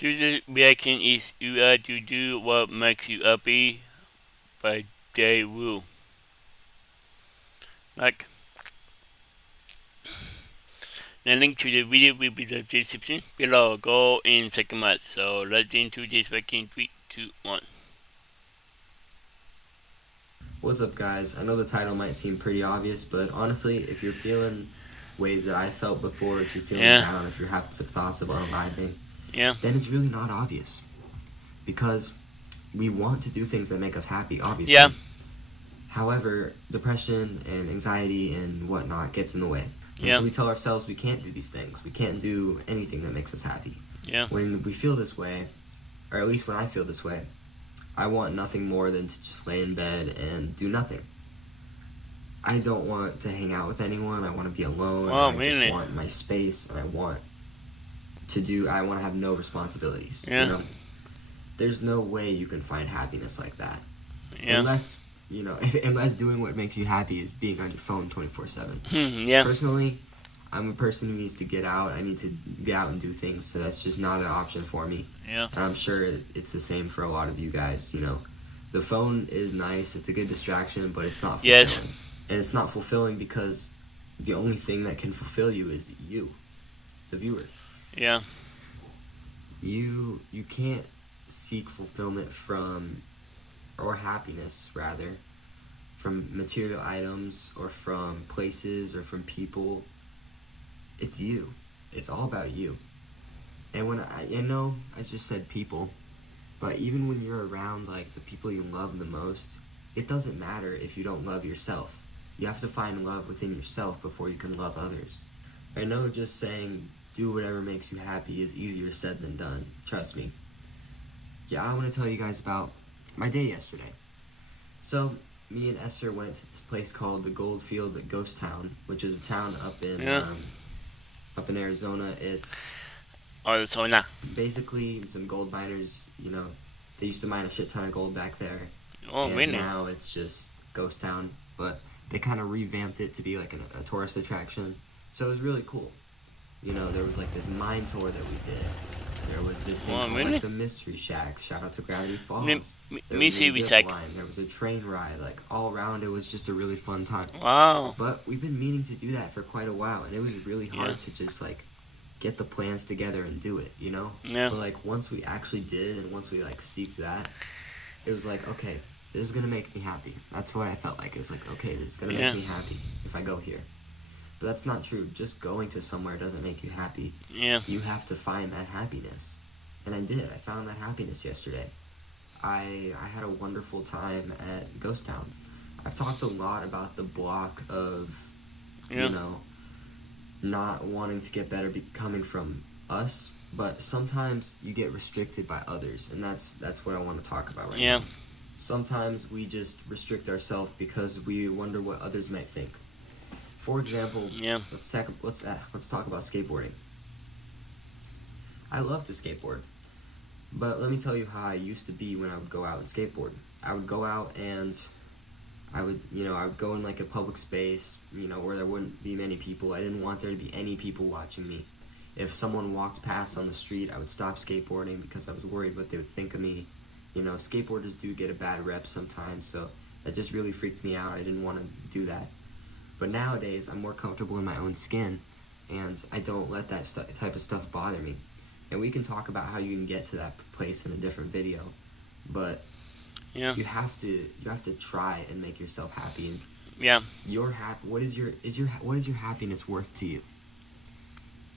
Do the reaction is you are to do what makes you happy by day rule. Like the link to the video will be in the description below. Go in second month. So let's into this reaction 3, 2, 1. What's up, guys? I know the title might seem pretty obvious, but honestly, if you're feeling ways that I felt before, if you're feeling down, if you're having some thoughts about unvibing, then it's really not obvious. Because we want to do things that make us happy, obviously. Yeah. However, depression and anxiety and whatnot gets in the way. And so we tell ourselves we can't do these things. We can't do anything that makes us happy. Yeah. When we feel this way, or at least when I feel this way, I want nothing more than to just lay in bed and do nothing. I don't want to hang out with anyone. I want to be alone. Oh, I just want my space, and I want to have no responsibilities. Yeah. You know? There's no way you can find happiness like that. Yeah. Unless doing what makes you happy is being on your phone 24/7. Yeah. Personally, I'm a person who needs to get out. I need to get out and do things, so that's just not an option for me. Yeah. And I'm sure it's the same for a lot of you guys. The phone is nice. It's a good distraction, but it's not fulfilling. Yes. And it's not fulfilling because the only thing that can fulfill you is you, the viewer. Yeah. You can't seek fulfillment from, or happiness rather, from material items or from places or from people. It's you. It's all about you. And when I just said people, but even when you're around like the people you love the most, it doesn't matter if you don't love yourself. You have to find love within yourself before you can love others. I know just saying do whatever makes you happy is easier said than done. Trust me. Yeah, I want to tell you guys about my day yesterday. So, me and Esther went to this place called the Goldfield at Ghost Town, which is a town up in Arizona. It's Arizona. basically some gold miners. They used to mine a shit ton of gold back there. Oh, and really? now it's just Ghost Town, but they kind of revamped it to be like a tourist attraction. So it was really cool. There was like this mine tour that we did. There was this thing called like the Mystery Shack. Shout out to Gravity Falls. There was a zip line. There was a train ride. Like all around, it was just a really fun time. Wow. But we've been meaning to do that for quite a while, and it was really hard to just like get the plans together and do it. Yeah. But like once we actually did, and once we like seeked that, it was like, okay, this is gonna make me happy. That's what I felt like. It was like, okay, this is gonna make me happy if I go here. But that's not true. Just going to somewhere doesn't make you happy. Yeah. You have to find that happiness. And I did. I found that happiness yesterday. I had a wonderful time at Ghost Town. I've talked a lot about the block of, not wanting to get better coming from us, but sometimes you get restricted by others, and that's what I want to talk about right now. Sometimes we just restrict ourselves because we wonder what others might think. For example, let's talk about skateboarding. I love to skateboard, but let me tell you how I used to be when I would go out and skateboard. I would go out and I would go in like a public space, where there wouldn't be many people. I didn't want there to be any people watching me. If someone walked past on the street, I would stop skateboarding because I was worried what they would think of me. Skateboarders do get a bad rep sometimes, so that just really freaked me out. I didn't want to do that. But nowadays, I'm more comfortable in my own skin, and I don't let that type of stuff bother me. And we can talk about how you can get to that place in a different video, but you have to try and make yourself happy. And what is your happiness worth to you?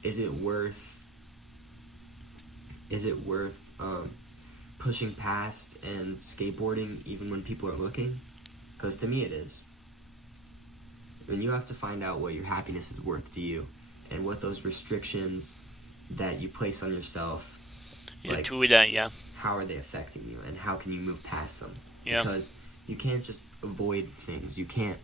Is it worth pushing past and skateboarding even when people are looking? Because to me, it is. And you have to find out what your happiness is worth to you, and what those restrictions that you place on yourself, how are they affecting you, and how can you move past them? Because you can't just avoid things. You can't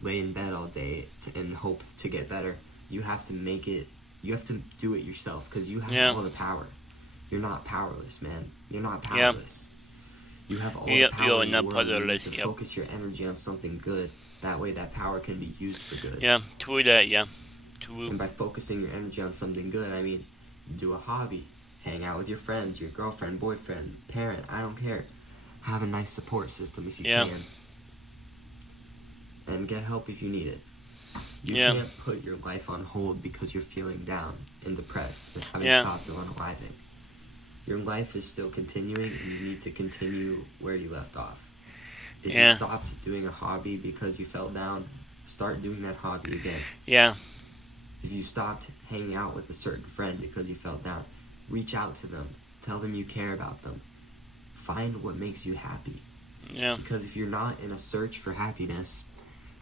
lay in bed all day and hope to get better. You have to make it. You have to do it yourself, because you have all the power. You're not powerless, man. You're not powerless. You have all the power in the world. You need to focus your energy on something good. That way that power can be used for good. True that, true. And by focusing your energy on something good, I mean, do a hobby. Hang out with your friends, your girlfriend, boyfriend, parent, I don't care. Have a nice support system if you Yeah. can. And get help if you need it. You Yeah. can't put your life on hold because you're feeling down and depressed and having Yeah. thoughts of unaliving. Your life is still continuing and you need to continue where you left off. If you Yeah. stopped doing a hobby because you felt down, start doing that hobby again. Yeah. If you stopped hanging out with a certain friend because you felt down, reach out to them. Tell them you care about them. Find what makes you happy. Yeah. Because if you're not in a search for happiness,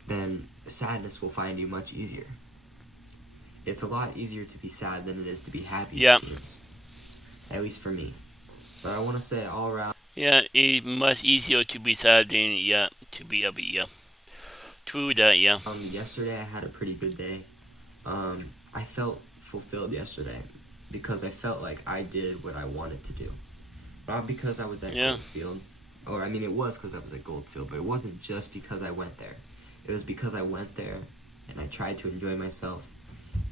then sadness will find you much easier. It's a lot easier to be sad than it is to be happy, Yeah. it seems. At least for me. But I want to say all around, Yeah. It's much easier to be sad than to be happy. Yeah. True that. Yeah. yesterday I had a pretty good day. I felt fulfilled yesterday because I felt like I did what I wanted to do. Not because I was at Yeah. Goldfield, or I mean, it was because I was at Goldfield, but it wasn't just because I went there. It was because I went there and I tried to enjoy myself,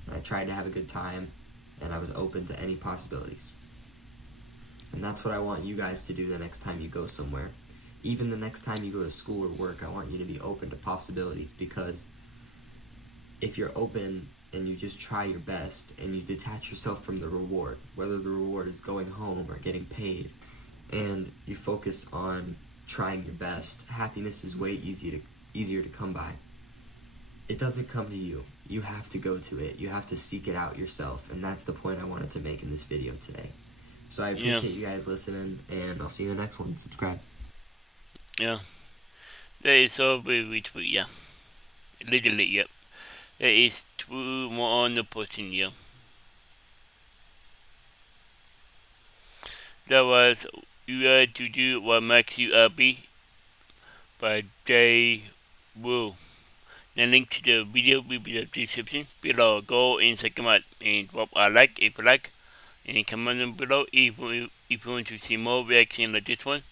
and I tried to have a good time, and I was open to any possibilities. And that's what I want you guys to do the next time you go somewhere. Even the next time you go to school or work, I want you to be open to possibilities, because if you're open and you just try your best and you detach yourself from the reward, whether the reward is going home or getting paid, and you focus on trying your best, happiness is way easier to come by. It doesn't come to you. You have to go to it. You have to seek it out yourself, and that's the point I wanted to make in this video today. So I Yeah. appreciate you guys listening, and I'll see you in the next one. Subscribe. Yeah. That is so very true. Yeah. Literally. Yeah. That is true. 100%. Yeah. That was you had to do what makes you happy by JethroCool. The link to the video will be in the description below. Go and check them out and drop a like if you like, and comment down below if you want to see more reaction like this one,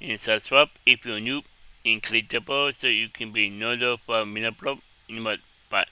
and subscribe if you're new, and click the bell so you can be notified when I upload. Bye.